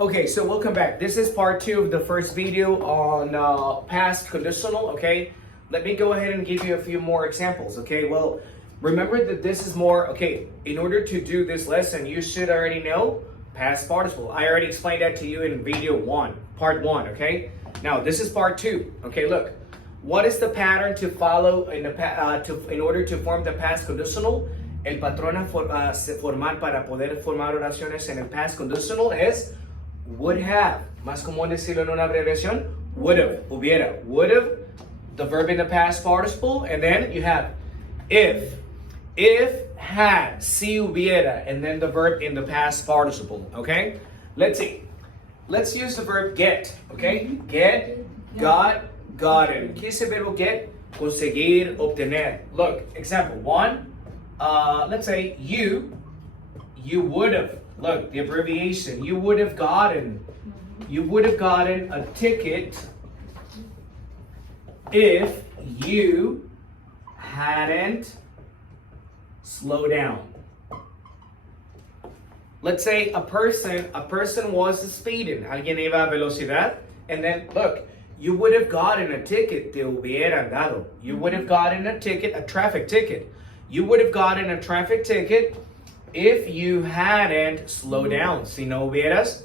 Okay, so welcome back. This is part 2 of the first video on past conditional, okay? Let me go ahead and give you a few more examples, okay? Well, remember that this is more, okay, in order to do this lesson, you should already know past participle. I already explained that to you in video 1, part 1, okay? Now, this is part 2, okay? Look, what is the pattern to follow in order to form the past conditional? El patrón a formar para poder formar oraciones en el past conditional es would have. Más común decirlo en una abreviación, would have, hubiera. Would have, the verb in the past participle, and then you have if. If, had, si hubiera, and then the verb in the past participle, okay? Let's see. Let's use the verb get, okay? Get, got, gotten. ¿Qué es el verbo get? Conseguir, obtener. Look, example 1. Let's say you would have, look, the abbreviation, you would have gotten a ticket if you hadn't slowed down. Let's say a person was speeding, alguien iba a velocidad, and then look, you would have gotten a ticket, te hubieran dado. You would have gotten a ticket, a traffic ticket. You would have gotten a traffic ticket if you hadn't slowed down. Si no hubieras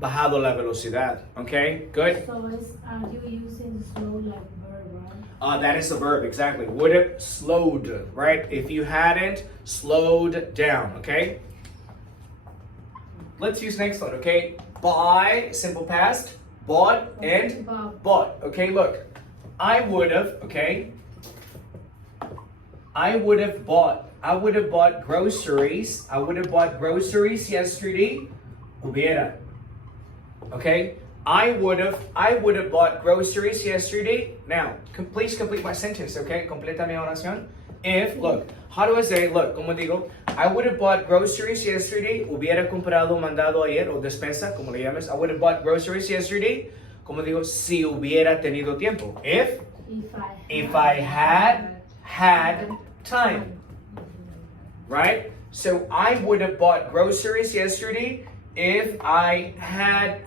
bajado la velocidad. Okay, good. So are you using slow like verb, right? That is the verb, exactly. Would have slowed, right? If you hadn't slowed down, okay? Let's use next one, okay? Buy, simple past, bought and bought. Okay, look. I would have, okay? I would have bought groceries. I would have bought groceries yesterday. Hubiera. Okay? I would have bought groceries yesterday. Now, please complete my sentence, okay? Completa mi oración. If, look, how do I say, look, como digo, I would have bought groceries yesterday. Hubiera comprado mandado ayer, o despensa, como le llames. I would have bought groceries yesterday. Como digo, si hubiera tenido tiempo. If I had time, right? So I would have bought groceries yesterday if I had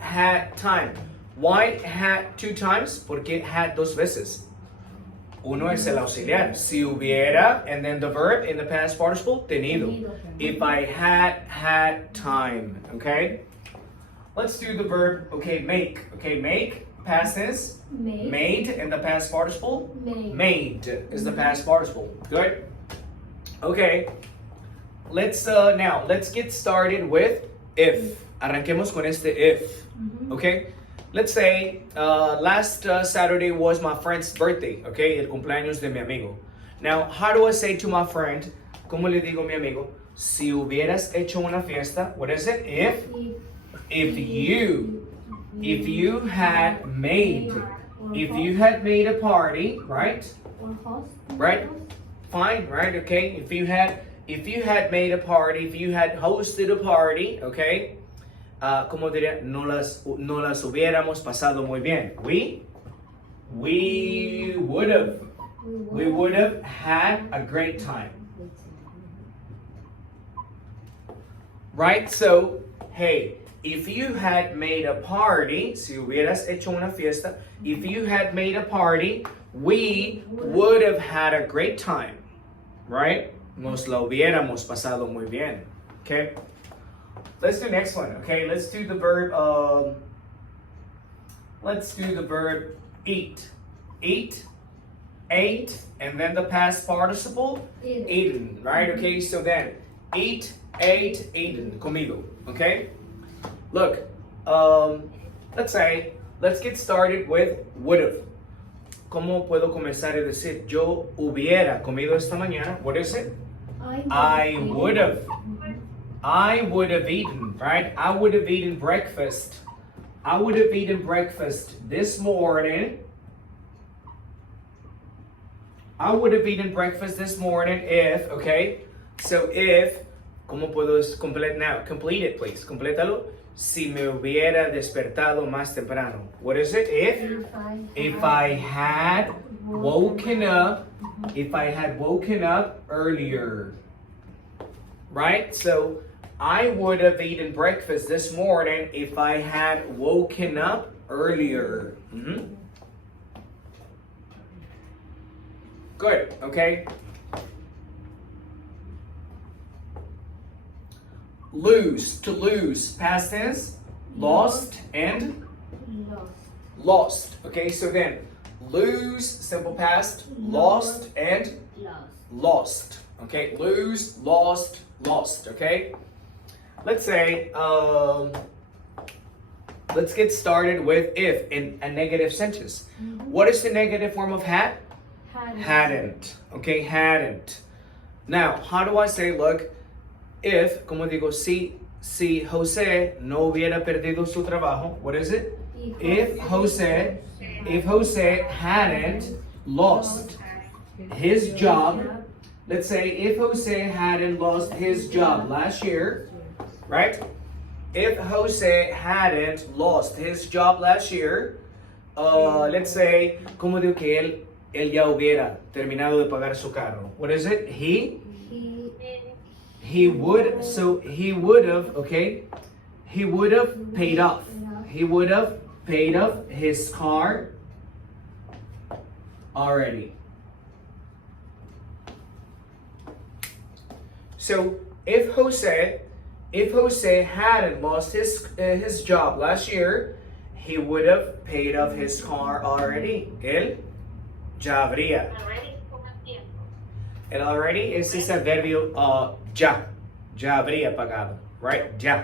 time. Why had 2 times? Porque had 2 veces. Uno es el auxiliar. Si hubiera, and then the verb in the past participle, tenido. If I had time, okay? Let's do the verb, okay, make. Okay, make, past tense. Made in the past participle. Made is the past participle. Good. Okay. Let's get started with if. Arranquemos con este if. Okay. Let's say last Saturday was my friend's birthday. Okay, el cumpleaños de mi amigo. Now, how do I say to my friend? ¿Cómo le digo a mi amigo? Si hubieras hecho una fiesta, what is it? If you had made a party, right? Right? Fine, right? Okay. If you had made a party, if you had hosted a party, okay? Como diría, no las hubiéramos pasado muy bien. We would have had a great time. Right? So, hey, if you had made a party, si hubieras hecho una fiesta, if you had made a party, we would have had a great time, right? Nos la hubiéramos pasado muy bien, okay? Let's do the next one, okay? Let's do the verb eat. Eat, ate, and then the past participle, eaten, right? Okay, so then, eat, ate, eaten, comido, okay? Look, let's get started with would have. ¿Cómo puedo comenzar a decir yo hubiera comido esta mañana? What is it? I would have eaten, right? I would have eaten breakfast. I would have eaten breakfast this morning. I would have eaten breakfast this morning if, okay? So if, ¿cómo puedo complete it, please. Complétalo. Si me hubiera despertado más temprano. What is it? If I had woken up earlier. Right? So I would have eaten breakfast this morning if I had woken up earlier. Good, okay. Lose, to lose, past tense, lost and Lost. lost. Okay, so then lose, simple past, lost and Lost. lost. Okay, lose, lost, lost. Okay, let's say let's get started with if in a negative sentence. What is the negative form of had? Hadn't. Okay, hadn't. Now, how do I say, look, if, como digo, si Jose no hubiera perdido su trabajo, what is it? If Jose hadn't lost his job, let's say if Jose hadn't lost his job last year, right? If Jose hadn't lost his job last year, let's say, como digo que él ya hubiera terminado de pagar su carro. What is it? He would, so he would have, okay? He would have paid off. He would have paid off his car already. So if Jose hadn't lost his job last year, he would have paid off his car already. Él ya habría. El already is just a verbo ya habría pagado, right? Ya.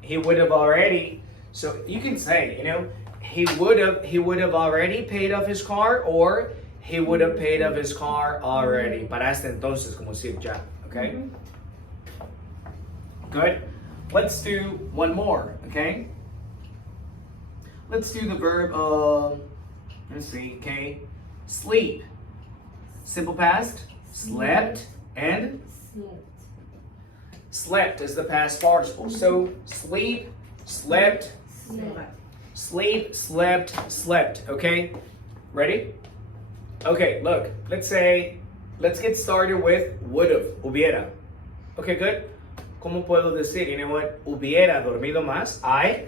He would have already. So you can say, you know, he would have already paid off his car, or he would have paid off his car already. Para hasta entonces, como decir ya, okay? Good. Let's do one more, okay? Let's do the verb, let's see, okay? Sleep. Simple past, slept, and slept is the past participle. So sleep, slept, sleep, slept, slept. Okay? Ready? Okay, look. Let's get started with would've, hubiera. Okay, good. ¿Cómo puedo decir? You know what? Hubiera dormido más. I